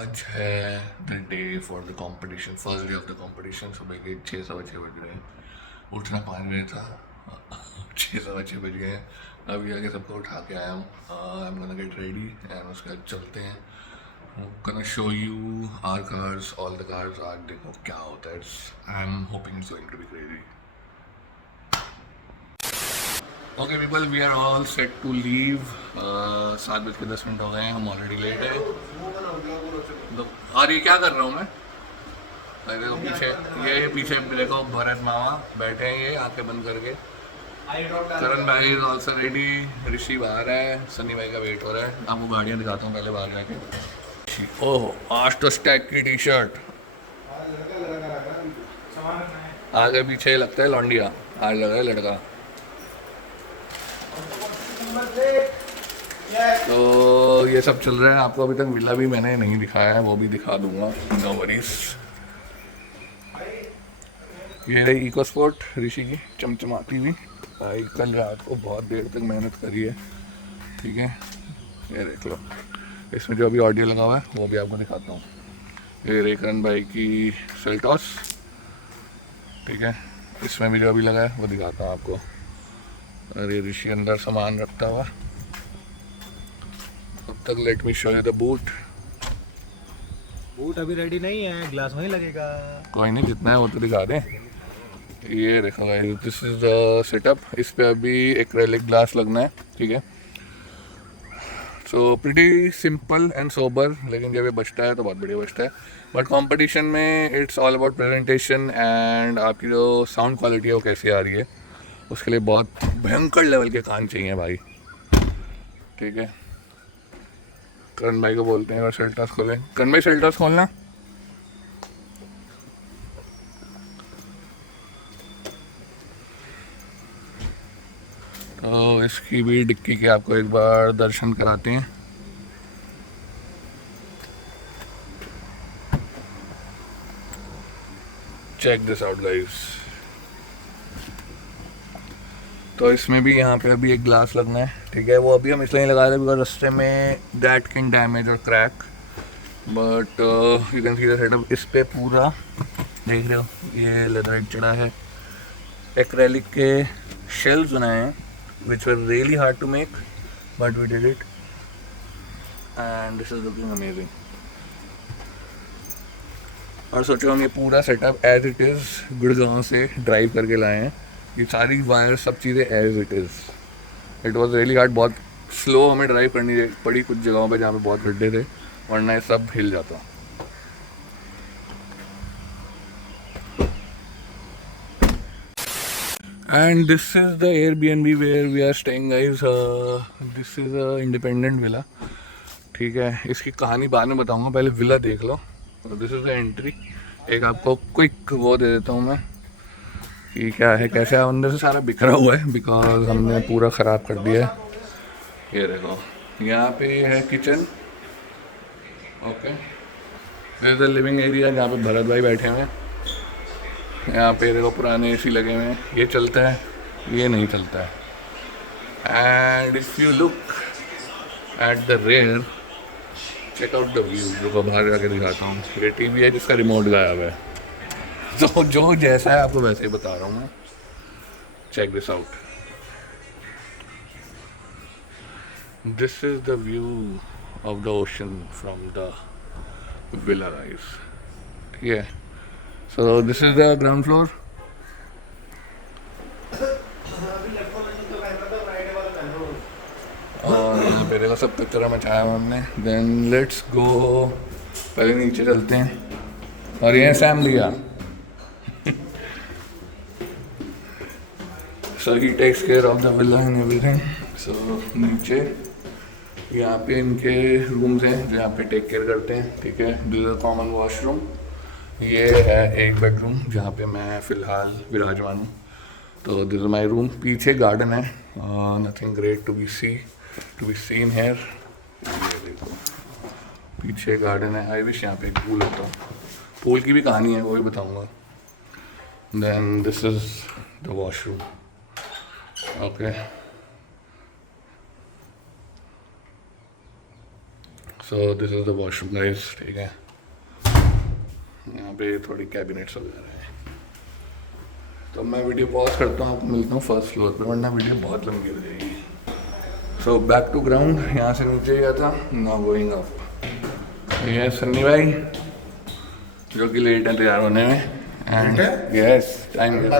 आज है the day for the competition, first day of the competition. सुबह के 6:15 बज रहे हैं। उठना 5 बजे था, 6:15 बज गए हैं। अभी आके सबको उठा के आया हूँ। I am gonna get ready and उसके बाद चलते हैं। gonna show you our cars, all the cars are, देखो क्या होता है। I'm hoping it's going to be crazy. Okay people, we are all set to leave. 7:10 हो गए हैं, हम ऑलरेडी लेट है। और ये क्या कर रहा हूँ मैं? देखो पीछे, ये पीछे देखो भरत मामा बैठे हैं, ये आंखें बंद करके। करण भाई इज ऑल्सो रेडी, ऋषि बाहर है, सनी भाई का वेट हो रहा है। आपको गाड़ियाँ दिखाता हूँ पहले बाहर जाके। ओह आज तो स्टैक की टी शर्ट, आगे पीछे लगता है लौंडिया, आज लग रहा है लड़का। तो ये सब चल रहा है। आपको अभी तक विला भी मैंने नहीं दिखाया है, वो भी दिखा दूंगा, नो वरीज। ये रही इको स्पोर्ट ऋषि की चमचमाती हुई। भाई कल रात को बहुत देर तक मेहनत करी है, ठीक है। ये देख लो, इसमें जो अभी ऑडियो लगा हुआ है वो भी आपको दिखाता हूँ। ये रेकरन भाई की सेल्टॉस, ठीक है। इसमें भी जो अभी लगा है वो दिखाता हूँ आपको। अरे ऋषि अंदर सामान रखता हुआ। अब तक let me show you the boot. Boot अभी रेडी नहीं है, ग्लास वहीं लगेगा। कोई नहीं, जितना है वो तो दिखा दें। ये देखो guys, this is the setup. इस पे अभी एक्रेलिक ग्लास लगना है, ठीक है। So pretty simple and sober, लेकिन जब ये बचता है तो बहुत बढ़िया बचता है। बट कंपटीशन में it's all about presentation and आपकी जो साउंड क्वालिटी है वो कैसी आ रही है, उसके लिए बहुत भयंकर लेवल के कान चाहिए भाई, ठीक है। करण भाई को बोलते हैं और सेल्टॉस खोलें। करण भाई सेल्टॉस खोलना। तो इसकी भी डिक्की के आपको एक बार दर्शन कराते हैं। Check this out guys. तो इसमें भी यहाँ पे अभी एक ग्लास लगना है, ठीक है। वो अभी हम इसलिए नहीं लगा रहे बिकॉज रास्ते में दैट कैन डैमेज और crack, but you can see the setup. इस पे पूरा देख रहे हो, ये लेदराइट चढ़ा है, एक्रेलिक के शेल्स बनाए हैं which were really hard to make but we did it and this is looking amazing। और सोचो हम ये पूरा setup as it is Gurgaon से ड्राइव करके लाए हैं। ये सारी वायर सब चीज़ें as it is. It was really hard, बहुत स्लो हमें ड्राइव करनी पड़ी कुछ जगहों पे जहाँ पे बहुत गड्ढे थे, वरना ये सब हिल जाता। And this is the Airbnb where we are staying guys. This is a independent villa, ठीक है। इसकी कहानी बाद में बताऊंगा, पहले विला देख लो। This is the entry. एक आपको क्विक वो दे देता हूँ मैं कि क्या है कैसे है। अंदर से सारा बिखरा हुआ है बिकॉज हमने पूरा ख़राब कर दिया है। ये देखो, यहाँ पे है kitchen, okay. This is the living area जहाँ पे भरत भाई बैठे हुए हैं। यहाँ पे देखो पुराने एसी लगे हुए हैं, ये चलता है, ये नहीं चलता है। And if you look at the rear, check out the view. जो बाहर जाके दिखाता हूँ, ये टीवी है जिसका रिमोट गायब है। तो जो जैसा है आपको वैसे ही बता रहा हूँ मैं। Check this out, this is the view of the ocean from the villa guys, ठीक है। So this is the ground floor. और यहाँ पे देखो सब कचरा मचाया हुआ हमने। Then let's go, पहले नीचे चलते हैं। और ये सैम लिया, so he takes care of the villa and everything. So नीचे यहाँ पे इनके रूम्स हैं जो यहाँ पे टेक केयर करते हैं, ठीक है। This is a common washroom. ये है एक बेडरूम जहाँ पे मैं फ़िलहाल विराजमान हूँ। तो दिस इज़ माई रूम। पीछे गार्डन है, nothing great to be seen here. ये देखो पीछे गार्डन है। आई विश यहाँ पे एक पूल होता। पूल की भी कहानी है, वो भी बताऊँगा। Then this is the washroom, okay. So this is the washroom guys, ठीक है। यहाँ पे थोड़ी कैबिनेट्स वगैरह है। तो मैं वीडियो पॉज करता हूँ, आपको मिलता हूँ फर्स्ट फ्लोर पर, वरना वीडियो बहुत लंबी हो जाएगी। सो बैक टू ग्राउंड, यहाँ से नीचे गया था, नाउ गोइंग अप। ये है सन्नी भाई जो कि लेट है तैयार होने में। एंड यस टाइम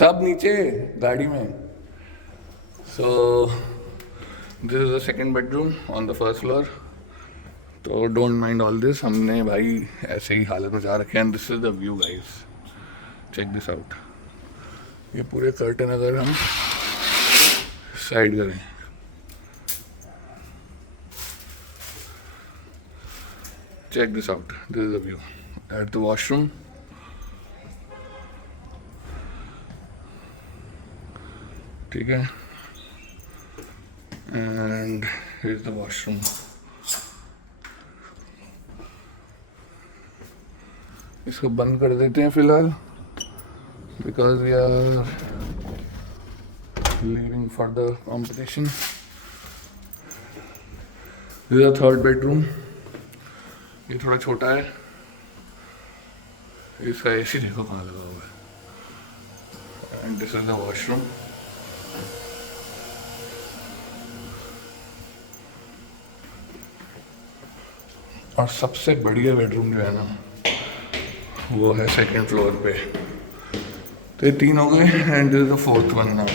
सब नीचे गाड़ी में। So this is the second bedroom on the first floor. तो डोंट माइंड ऑल दिस, हमने भाई ऐसे ही हालत में जा रखे हैं। This is the view guys, check this out. ये पूरे कर्टन अगर हम साइड करें, check this out, this is the view at the washroom. ठीक है, and here's the washroom. इसको बंद कर देते हैं फिलहाल, because we are leaving for the competition. This is the third bedroom. ये थोड़ा छोटा है, इसका एसी देखो कहाँ लगा हुआ है। And this is the washroom. और सबसे बढ़िया बेडरूम जो है ना वो है सेकंड फ्लोर पे। तो ये तीन हो गए and this is the fourth one now.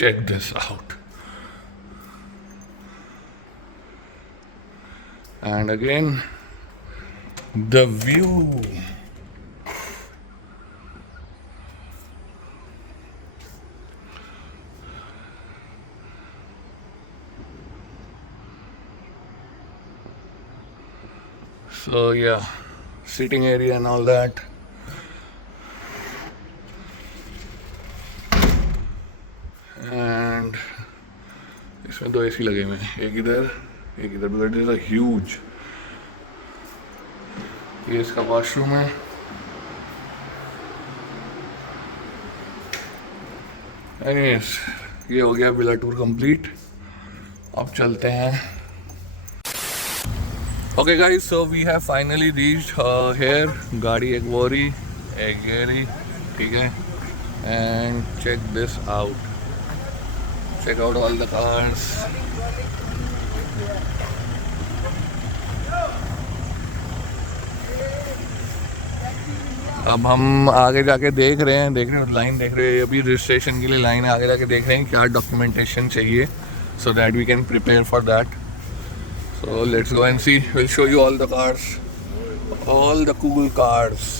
Check this out. And again, the view. So yeah, sitting area and all that. And इसमें दो एसी लगे हुए हैं, एक इधर because it is a huge. ये इसका वॉशरूम है। एनीवेज, ये हो गया विला टूर कंप्लीट। अब चलते हैं। Okay guys, so we have finally reached here. गाड़ी एक वो रही, एक ये रही, ठीक है। And check this out, check out all the cars. अब हम आगे जाके देख रहे हो लाइन देख रहे हैं, अभी रजिस्ट्रेशन के लिए लाइन है। आगे जाके देख रहे हैं क्या डॉक्यूमेंटेशन चाहिए, so that we can prepare for that. So let's go and see. We'll show you all the cars, all the cool cars.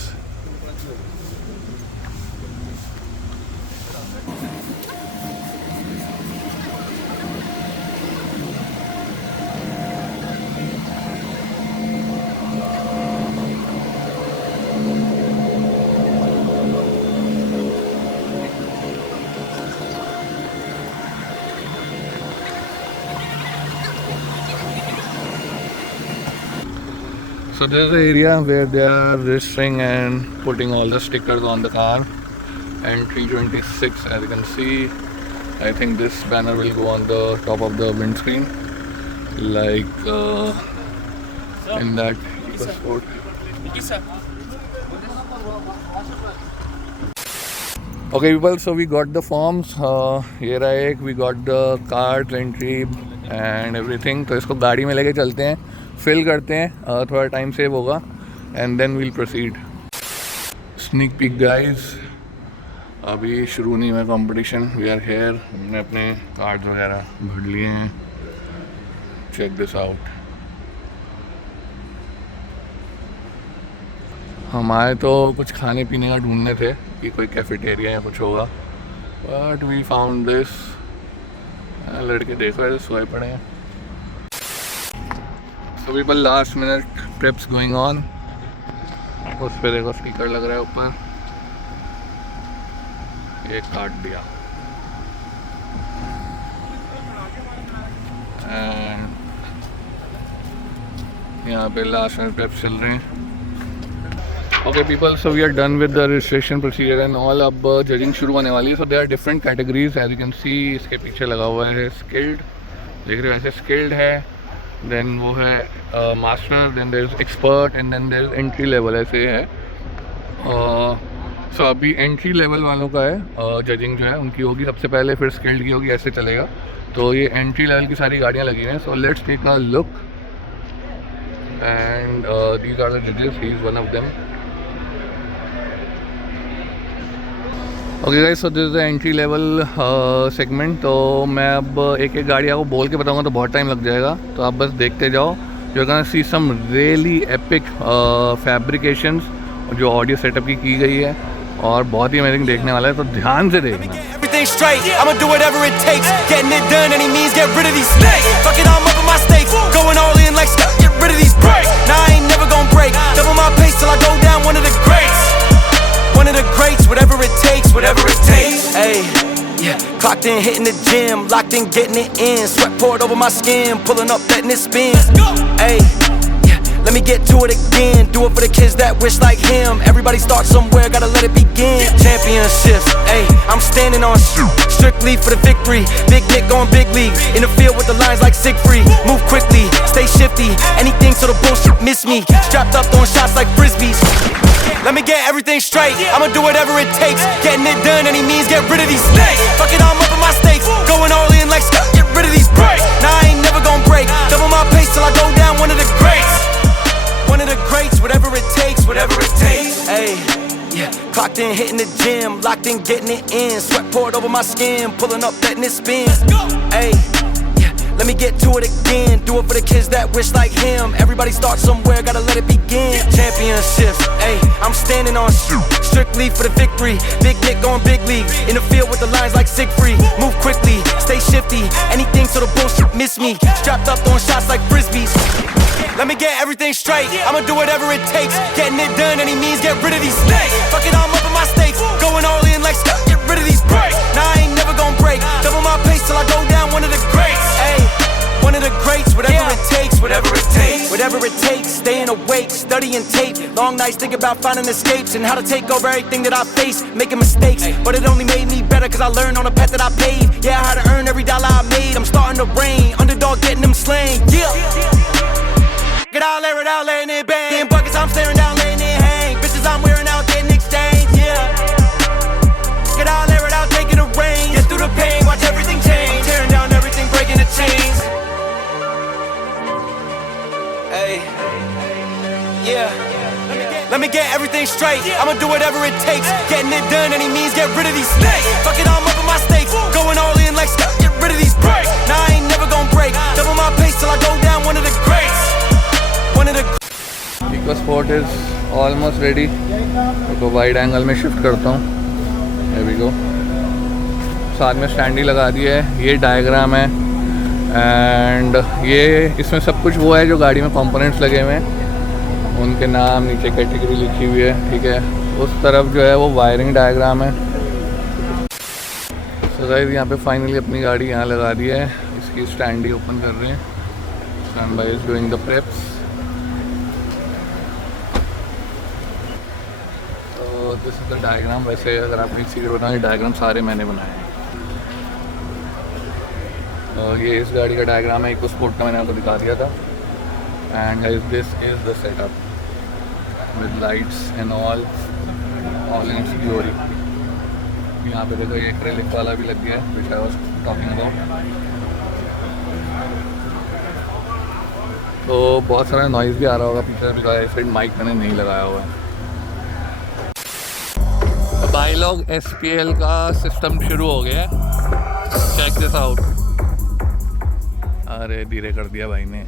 So this is the area where they are registering and putting all the stickers on the car. And 326, as you can see, I think this banner will go on the top of the windscreen, like in that EcoSport. Okay people, so we got the forms. ये रहा एक, we got the card entry and everything. तो इसको गाड़ी में लेके चलते हैं, फिल करते हैं, थोड़ा टाइम सेव होगा and then we'll proceed. Sneak peek guys, अभी शुरू नहीं हुआ कंपटीशन, वी आर हेयर। हमने अपने कार्ड्स वगैरह भर लिए हैं। Check this out. हम आए तो कुछ खाने पीने का ढूंढने थे कि कोई कैफेटेरिया या कुछ होगा, बट वी फाउंड दिस। लड़के देखो ऐसे सोए पड़े हैं। So people, last minute preps going on. उस पे देखो स्टिकर लग रहा है ऊपर, ये काट दिया। एंड यहाँ पे लास्ट मिनट प्रेप्स चल रहे हैं। Okay people, so we are done with the registration procedure and all. अब जजिंग शुरू होने वाली है. So there are different categories as you can see. इसके पीछे लगा हुआ है skilled, देख रहे हो ऐसे skilled है, then वो है master, then there is expert and then there is entry level ऐसे है. So अभी entry level वालों का है जजिंग जो है उनकी होगी सबसे पहले, फिर skilled की होगी, ऐसे चलेगा. तो ये entry level की सारी गाड़ियाँ लगी हैं. So let's take a look and these are the judges. He is one of them. Okay guys, so this is the entry level segment. तो मैं अब एक एक गाड़ी आपको बोल के बताऊंगा तो बहुत टाइम लग जाएगा, तो आप बस देखते जाओ. You can see some really epic fabrications जो ऑडियो सेटअप की गई है, और बहुत ही अमेजिंग देखने वाला है, तो ध्यान से देखना. Straight, I'ma do whatever it takes. Getting it done, any means, get rid of these snakes. Fuck it, I'm up in my stakes. Going all in like Scott, get rid of these breaks. Nah, I ain't never gonna break. Double my pace till I go down, one of the greats. One of the greats, whatever it takes, whatever it takes. Hey, yeah, clocked in, hitting the gym, locked in, getting it in. Sweat poured over my skin, pulling up, letting it spin. Hey, let me get to it again. Do it for the kids that wish like him. Everybody start somewhere, gotta let it begin. Championships, ayy, I'm standing on strictly for the victory. Big Nick going big league. In the field with the lines like Siegfried. Move quickly, stay shifty. Anything so the bullshit miss me. Strapped up throwing shots like frisbees. Let me get everything straight. I'ma do whatever it takes. Getting it done, any means, get rid of these snakes. Fuck it, I'm up in my stakes. Going all in like Scott, get rid of these breaks. Nah, I ain't never gonna break. Double my pace till I go down, one of the greats. One of the greats, whatever it takes, whatever it takes. Ayy, yeah, clocked in, hitting the gym, locked in, getting it in. Sweat poured over my skin, pulling up, letting it spin. Ayy, yeah, let me get to it again. Do it for the kids that wish like him. Everybody start somewhere, gotta let it begin. Championships, ayy, I'm standing on strictly for the victory. Big Nick going big league. In the field with the lines like Siegfried. Move quickly, stay shifty. Anything so the bullshit miss me. Strapped up throwing shots like frisbees. Let me get everything straight. I'ma do whatever it takes. Getting it done, any means, get rid of these snakes. Fuck it, I'm up in my stakes. Going all in like Scott, get rid of these breaks. Nah, I ain't never gonna break. Double my pace till I go down, one of the greats. Ayy, one of the greats, whatever it takes, whatever it takes. Whatever it takes, staying awake, studying tape. Long nights thinking about finding escapes and how to take over everything that I face. Making mistakes, but it only made me better cause I learned on the path that I paved. Yeah, I had to earn every dollar I made. I'm starting to reign, underdog getting them slain. Yeah. Get out, let it out, letting it bang. In buckets, I'm staring down, letting it hang. Bitches, I'm wearing out, getting exchanged, yeah. Get out, let it out, taking the reins. Get through the pain, watch everything change. Tearing down everything, breaking the chains. Hey, yeah. Let me get everything straight. I'ma do whatever it takes. Getting it done, any means, get rid of these snakes. Fuck it, I'm up in my stakes. Going all in like Scott, get rid of these breaks. Nah, I ain't never gonna break. Double my pace till I go down, one of the greats. EcoSport is almost ready. तो wide angle में shift करता हूँ. Here we go. साथ में stand ही लगा दिया है. ये डायग्राम है एंड ये इसमें सब कुछ वो है जो गाड़ी में कंपोनेंट्स लगे हुए हैं, उनके नाम, नीचे कैटेगरी लिखी हुई है. ठीक है, उस तरफ जो है वो वायरिंग डायग्राम है. तो गाइस यहाँ पे फाइनली अपनी गाड़ी यहाँ लगा दी है. इसकी स्टैंड ही ओपन कर रहे हैं. Stand by is doing the preps. This is the diagram. वैसे अगर आपको एक सीक्रेट बताऊँ, ये डायग्राम सारे मैंने बनाए हैं. ये इस गाड़ी का डायग्राम है. इको स्पोर्ट का मैंने आपको दिखा दिया था. And this is the setup with lights and all in its glory. यहाँ पे देखो, ये एक्रेलिक वाला भी लग गया है, which I was talking about. तो बहुत सारा नॉइज़ भी आ रहा होगा पीछे, बिकॉज माइक मैंने नहीं लगाया हुआ है. बाइलॉग SPL का सिस्टम शुरू हो गया है. Check this out. अरे धीरे कर दिया भाई ने.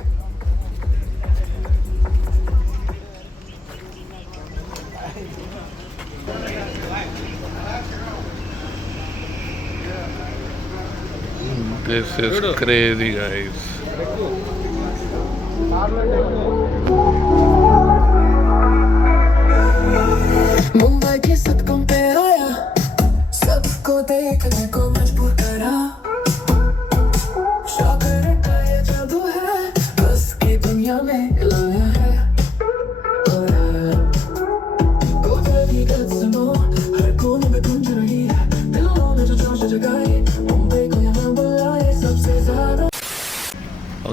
This is crazy, guys. Mumbai की सड़कों पे आया, सबको देखने को मजबूर करा. शौकर का ये जादू है, बस की दुनिया में लाया है. और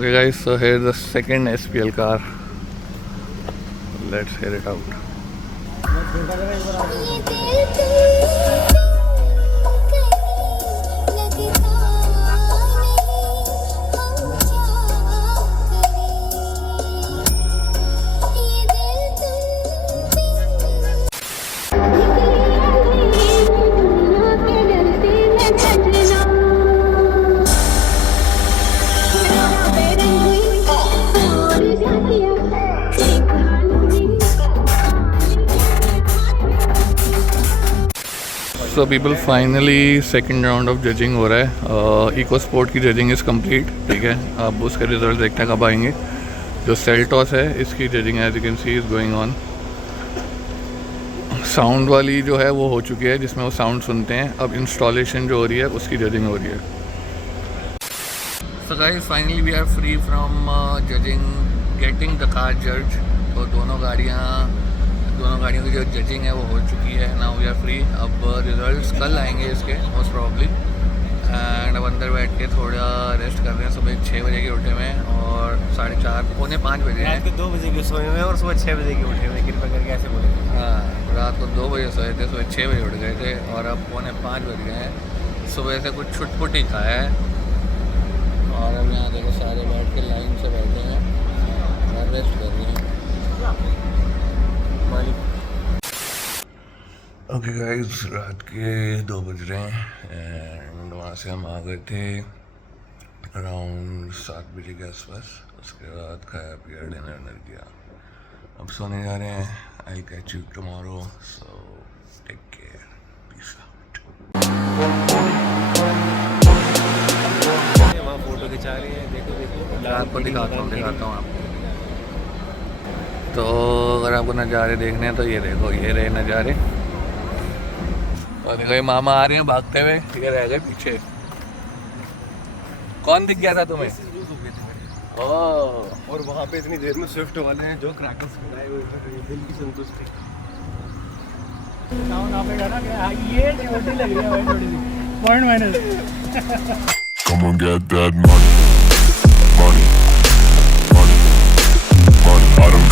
Okay guys, so here's the second SPL car. Let's hear it out. So people, finally second round of judging हो रहा है. इको स्पोर्ट की जजिंग इज़ कंप्लीट. ठीक है, अब उसके रिजल्ट देखते हैं कब आएंगे. जो सेल्टॉस है इसकी judging as you can see is going on. Sound वाली जो है वो हो चुकी है, जिसमें वो साउंड सुनते हैं. अब इंस्टॉलेशन जो हो रही है उसकी जजिंग हो रही है. So guys, finally we are free from judging, getting the car judged. तो दोनों गाड़ियों की जो जजिंग है वो हो चुकी है. Now we are free. अब रिजल्ट्स कल आएंगे इसके मोस्ट प्रॉब्ली. एंड अब अंदर बैठ के थोड़ा रेस्ट कर रहे हैं. सुबह 6 बजे के उठे हुए हैं और 4:30 पौने 5 बजे हैं. रात को 2 बजे के सोए हुए और सुबह 6 बजे के उठे हुए. कृपया करके ऐसे बोले. हाँ, रात को 2 बजे सोए थे, सुबह 6 बजे उठ गए थे और अब पौने 5 बज गए हैं. सुबह से कुछ छुटपुट ही खाया है और अब यहाँ देखो सारे बैठ के लाइन से बैठे हैं और रेस्ट कर रहे हैं. ओके गाइस, रात के 2 बज रहे हैं एंड वहाँ से हम आ गए थे अराउंड 7 बजे के आसपास. उसके बाद खाया पिया, डिनर किया. अब सोने जा रहे हैं. I catch you tomorrow, so take care, peace out. वहाँ फोटो खिंचा रही है. देखो आपको दिखाता हूँ आपको. तो अगर आपको नज़ारे देखने हैं तो ये देखो, ये रहे नज़ारे. और देखो ये मामा आ रहे हैं भागते हुए. ये रह गए पीछे. कौन दिख गया था तुम्हें? ओह, और वहाँ पे इतनी देर में स्विफ्ट वाले हैं जो क्रैकर्स बनाए हुए हैं. दिल की संतुष्टि. ये छोटी लग रही है भाई, थोड़ी सी point minus. Come on, get that money, money, money, money. I don't